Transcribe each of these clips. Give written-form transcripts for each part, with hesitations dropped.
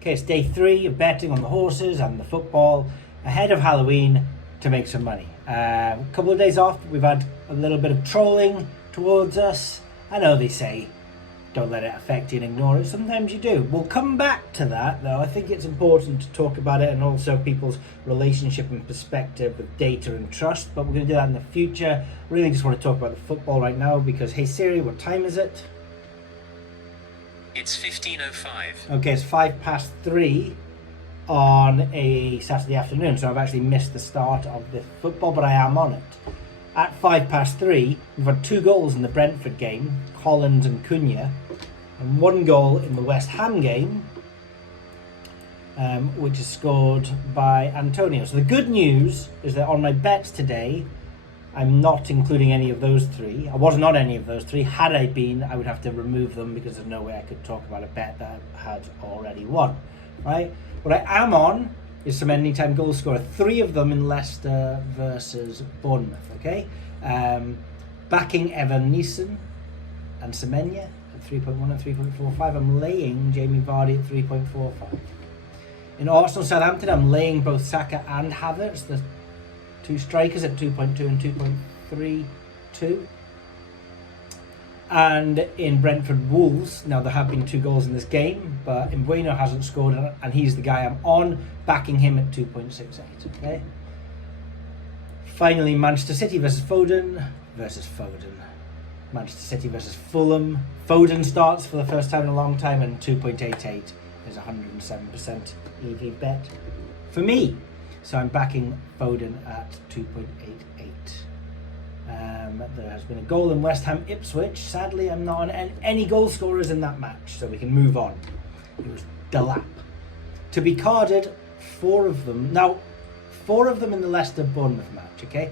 Okay, it's day 3 of betting on the horses and the football ahead of Halloween to make some money. A couple of days off, we've had a little bit of trolling towards us. I know they say don't let it affect you and ignore it. Sometimes you do. We'll come back to that though. I think it's important to talk about it and also people's relationship and perspective with data and trust, but we're going to do that in the future. Really just want to talk about the football right now because, hey Siri, what time is it? It's 15:05. Okay, it's 3:05 on a Saturday afternoon, so I've actually missed the start of the football, but I am on it. At 3:05, we've had 2 goals in the Brentford game, Haaland and Cunha, and 1 goal in the West Ham game, which is scored by Antonio. So the good news is that on my bets today, I'm not including any of those 3. I wasn't on any of those 3. Had I been, I would have to remove them because there's no way I could talk about a bet that I had already won, right? What I am on is some anytime goal scorer. 3 of them in Leicester versus Bournemouth, okay? Backing Evan Neeson and Semenya at 3.1 and 3.45. I'm laying Jamie Vardy at 3.45. In Arsenal Southampton, I'm laying both Saka and Havertz, the 2 strikers, at 2.2 and 2.32. And in Brentford Wolves, now there have been 2 goals in this game, but Mbueno hasn't scored, and he's the guy I'm on, backing him at 2.68. Okay. Finally, Manchester City versus Foden. Manchester City versus Fulham. Foden starts for the first time in a long time, and 2.88 is 107% EV bet for me. So I'm backing Foden at 2.88. There has been a goal in West Ham Ipswich. Sadly, I'm not on any goal scorers in that match, so we can move on. It was Delap. To be carded, 4 of them. Now, 4 of them in the Leicester Bournemouth match, okay?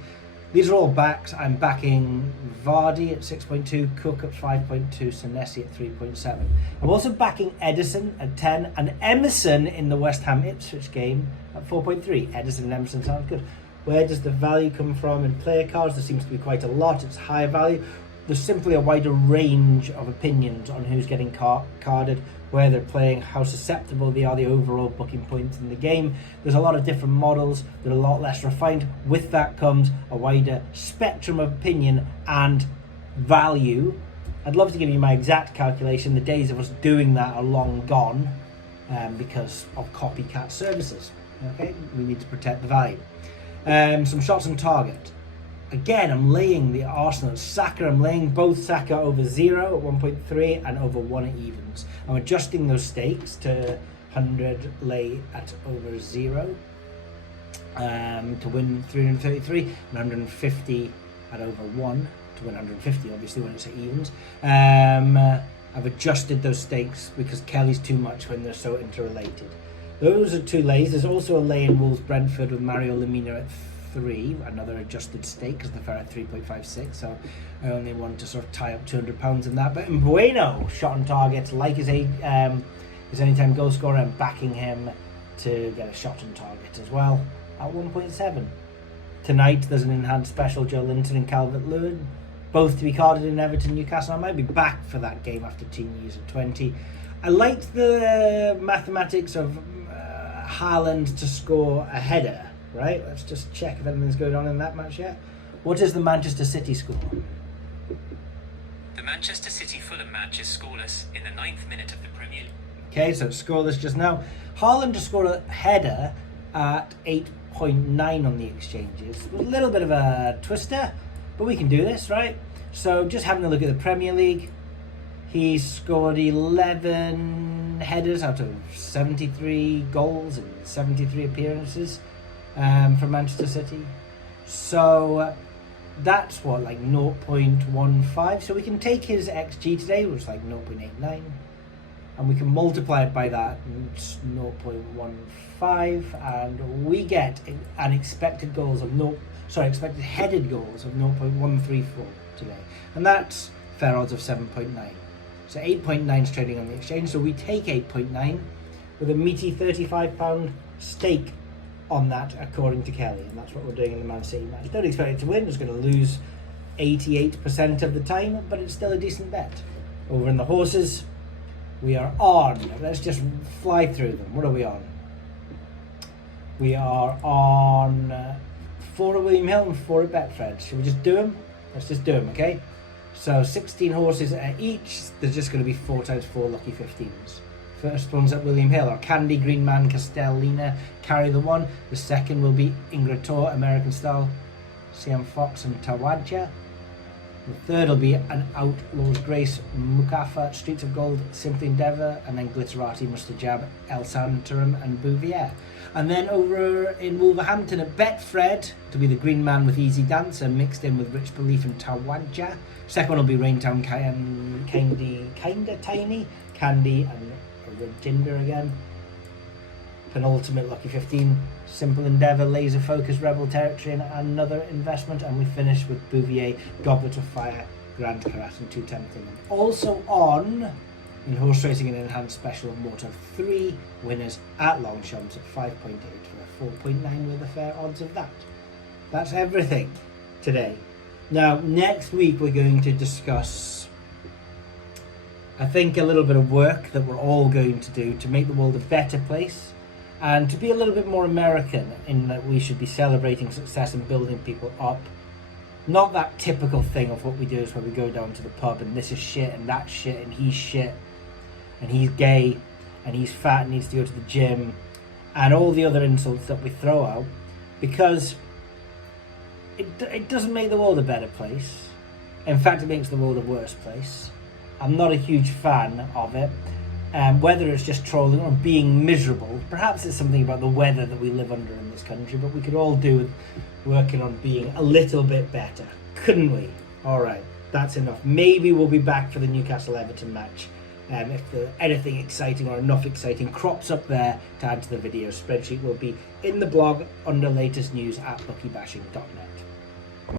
These are all backs. I'm backing Vardy at 6.2, Cook at 5.2, Senesi at 3.7. I'm also backing Edison at 10 and Emerson in the West Ham Ipswich game at 4.3. Edison and Emerson sounds good. Where does the value come from in player cards? There seems to be quite a lot. It's high value. There's simply a wider range of opinions on who's getting carded, where they're playing, how susceptible they are, the overall booking points in the game. There's a lot of different models that are a lot less refined. With that comes a wider spectrum of opinion and value. I'd love to give you my exact calculation. The days of us doing that are long gone because of copycat services. Okay, we need to protect the value. Some shots on target. Again, I'm laying the Arsenal at Saka. I'm laying both Saka over 0 at 1.3 and over 1 at evens. I'm adjusting those stakes to 100 lay at over 0 to win 333 and 150 at over 1 to win 150, obviously, when it's at evens. I've adjusted those stakes because Kelly's too much when they're so interrelated. Those are 2 lays. There's also a lay in Wolves Brentford with Mario Lemina at 3, another adjusted stake because the fair at 3.56, so I only want to sort of tie up £200 in that. But Mbueno, shot on target, like his anytime goal scorer, I'm backing him to get a shot on target as well at 1.7. Tonight there's an enhanced special, Joe Linton and Calvert-Lewin, both to be carded in Everton Newcastle. I might be back for that game after teen years at 20. I liked the mathematics of Haaland to score a header. Right, let's just check if anything's going on in that match yet. What is the Manchester City score? The Manchester City-Fulham match is scoreless in the 9th minute of the Premier League. Okay, so it's scoreless just now. Haaland to score a header at 8.9 on the exchanges. A little bit of a twister, but we can do this, right? So just having a look at the Premier League, he's scored 11 headers out of 73 goals and 73 appearances. For Manchester City, so that's what, like 0.15. So we can take his XG today, which is like 0.89, and we can multiply it by that, it's 0.15, and we get an expected headed goals of 0.134 today, and that's fair odds of 7.9. So 8.9 is trading on the exchange. So we take 8.9 with a meaty £35 stake on that, according to Kelly, and that's what we're doing in the Man City match. Don't expect it to win. It's going to lose 88% of the time, but it's still a decent bet. Over in the horses, We are on, let's just fly through them. What are we on? We are on 4 at William Hill and 4 at Betfred. Should we just do them? Let's just do them, okay? So 16 horses at each. There's just going to be 4 times 4 lucky 15s. First one's at William Hill are Candy, Green Man, Castellina, Carry the One. The second will be Ingrator, American Style, CM Fox and Tawadja. The third will be an Outlaw's Grace, Mukafa, Streets of Gold, Simply Endeavour, and then Glitterati, Mustajab, El Santorum and Bouvier. And then over in Wolverhampton at Betfred, to be the Green Man with Easy Dancer, mixed in with Rich Belief and Tawadja. Second one will be Raintown, Kinda Tiny, Candy and Reginder again. Penultimate Lucky 15, Simple Endeavour, Laser Focus, Rebel Territory and Another Investment, and we finish with Bouvier, Goblet of Fire, Grand Karat and 2 Tempting. Also on in horse racing and enhanced special motor 3 winners at Longchamps at 5.8 for a 4.9 with the fair odds of that. That's everything today. Now next week we're going to discuss, I think, a little bit of work that we're all going to do to make the world a better place and to be a little bit more American, in that we should be celebrating success and building people up. Not that typical thing of what we do is where we go down to the pub and this is shit and that's shit and he's shit and he's gay and he's fat and needs to go to the gym and all the other insults that we throw out, because it doesn't make the world a better place. In fact, it makes the world a worse place. I'm not a huge fan of it. Whether it's just trolling or being miserable, perhaps it's something about the weather that we live under in this country, but we could all do with working on being a little bit better, couldn't we? Alright, that's enough. Maybe we'll be back for the Newcastle-Everton match. If anything exciting or enough exciting crops up there to add to the video, spreadsheet will be in the blog under latest news at buckybashing.net.